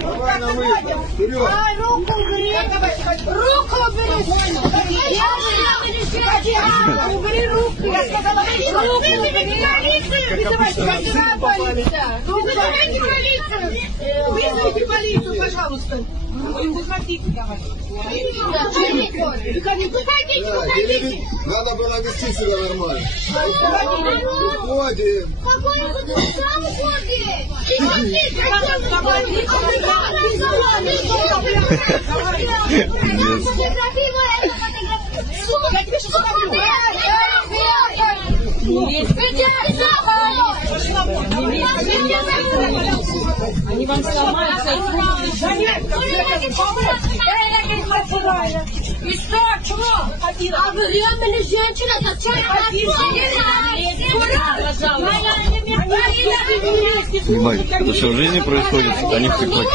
Давай на выход. Вперед. Руку убери. Руку убери. Убери руку. Я сказала, руку убери. Вызывайте полицию. Вызовите полицию, пожалуйста. Выходите, давай. Выходите. Надо было вести себя нормально. Уходим. Какой вы тут сам уходите? Они вам сломают. И что? Чего? А беременная женщина, зачем? Ебать, это что в жизни происходит? Они в ТикТоке.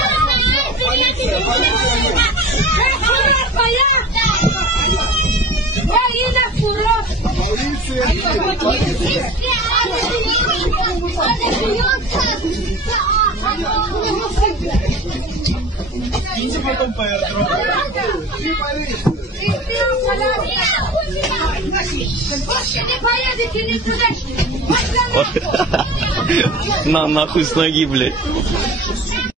Идите потом по аэродрому. На нахуй с ноги, блядь.